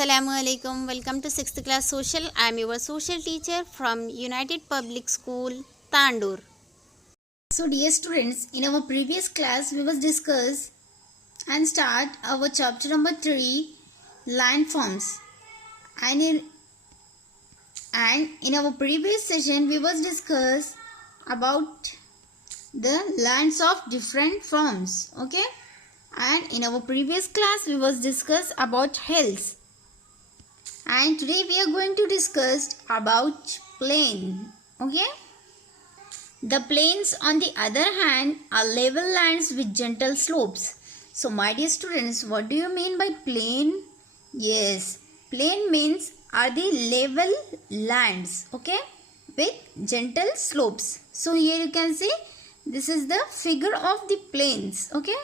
Assalamualaikum. Welcome to 6th class social. I am your social teacher from United Public School, Tandur. So dear students, in our previous class we was discuss and start our chapter number 3, landforms. And in our previous session we was discuss about the lands of different forms. Okay, and in our previous class we was discuss about hills, and today we are going to discuss about plain. Okay, the plains on the other hand are level lands with gentle slopes. So my dear students, what do you mean by plain? Yes, plain means are the level lands, okay, with gentle slopes. So here you can see this is the figure of the plains, okay,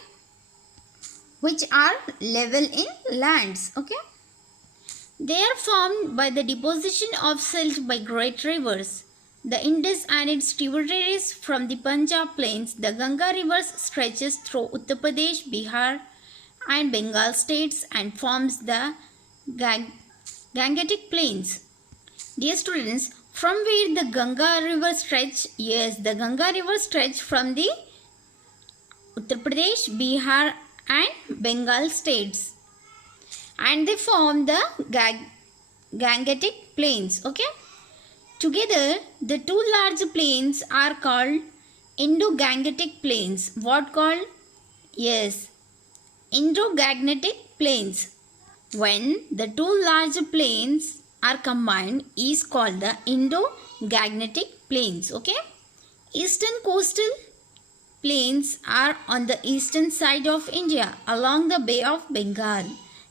which are level in lands, okay. They are formed by the deposition of silt by great rivers. The Indus and its tributaries from the Punjab plains, the Ganga river stretches through Uttar Pradesh, Bihar and Bengal states and forms the Gangetic plains. Dear students, from where the Ganga river stretch? Yes, the Ganga river stretch from the Uttar Pradesh, Bihar and Bengal states, and they form the Gangetic plains, okay. Together, the two large plains are called Indo-Gangetic plains. What called? Yes, Indo-Gangetic plains. When the two large plains are combined is called the Indo-Gangetic plains. Okay. Eastern coastal plains are on the eastern side of India along the Bay of Bengal.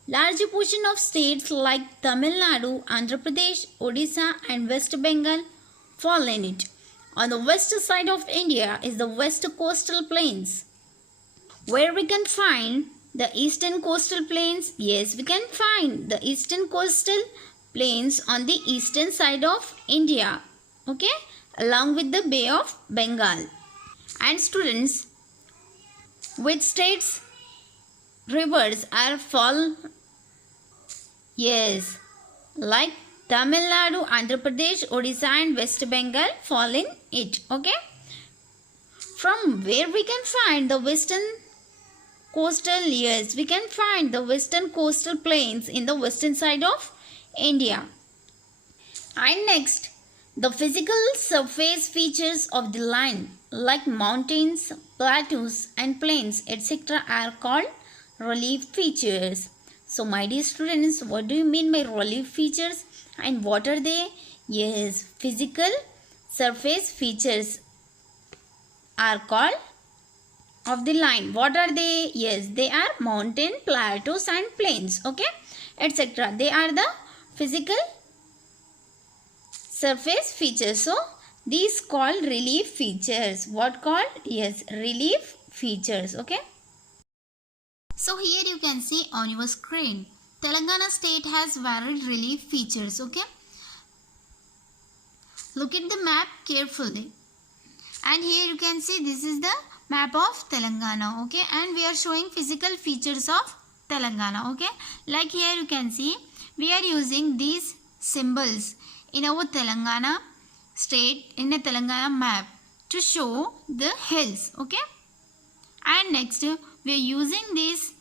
Large portion of states like Tamil Nadu, Andhra Pradesh, Odisha and West Bengal fall in it. On the west side of India is the west coastal plains. Where we can find the eastern coastal plains? Yes, we can find the eastern coastal plains on the eastern side of India, okay, along with the Bay of Bengal. And students, which states rivers are fall? Yes, like Tamil Nadu, Andhra Pradesh, Odisha and West Bengal fall in it, okay. From where we can find the western coastal? Yes, we can find the western coastal plains in the western side of India. And next, the physical surface features of the land like mountains, plateaus and plains etc. are called relief features. So my dear students, what do you mean by relief features and what are they? Yes, physical surface features are called of the line. What are they? Yes, they are mountain, plateaus and plains, okay, etc. They are the physical surface features. So these called relief features. What called? Yes, relief features, okay. So here you can see on your screen, Telangana state has varied relief features, okay. Look at the map carefully. And here you can see this is the map of Telangana, okay. And we are showing physical features of Telangana, okay. Like here you can see we are using these symbols in our Telangana state, in a Telangana map to show the hills, okay. And next we are using this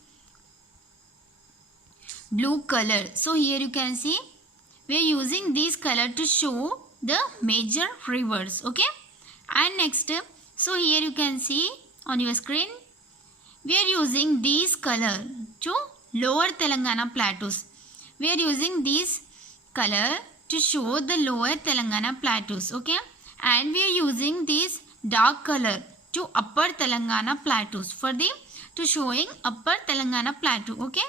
blue color. So here you can see we are using this color to show the major rivers, okay. And next, so here you can see on your screen we are using this color to lower Telangana plateaus. We are using this color to show the lower Telangana plateaus, okay. And we are using this dark color to upper Telangana plateaus for the to showing upper Telangana plateau, okay,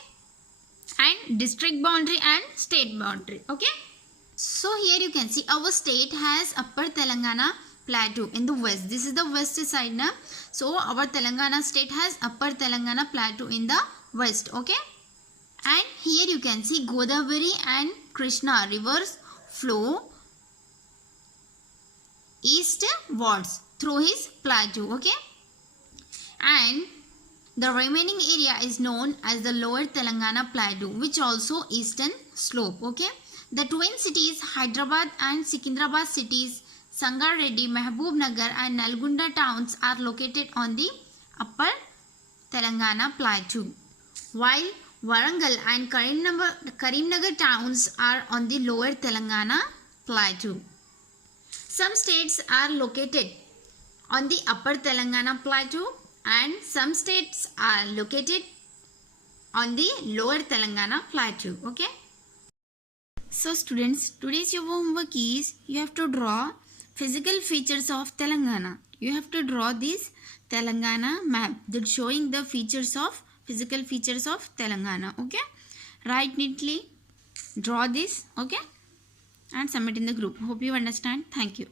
and district boundary and state boundary, okay. So here you can see our state has upper Telangana plateau in the west. This is the west side now. So our Telangana state has upper Telangana plateau in the west, okay. And here you can see Godavari and Krishna rivers flow eastwards through his plateau, okay. And The remaining area is known as the Lower Telangana Plateau, which also eastern slope. Okay. The twin cities Hyderabad and Secunderabad cities, Sangareddy, Mahbub Nagar and Nalgonda towns are located on the upper Telangana Plateau, while Warangal and Karimnagar towns are on the lower Telangana Plateau. Some states are located on the upper Telangana Plateau and some states are located on the lower Telangana Plateau. Okay. So students, today's your homework is you have to draw physical features of Telangana. You have to draw this Telangana map that showing the physical features of Telangana. Okay. Write neatly, draw this. Okay. And submit in the group. Hope you understand. Thank you.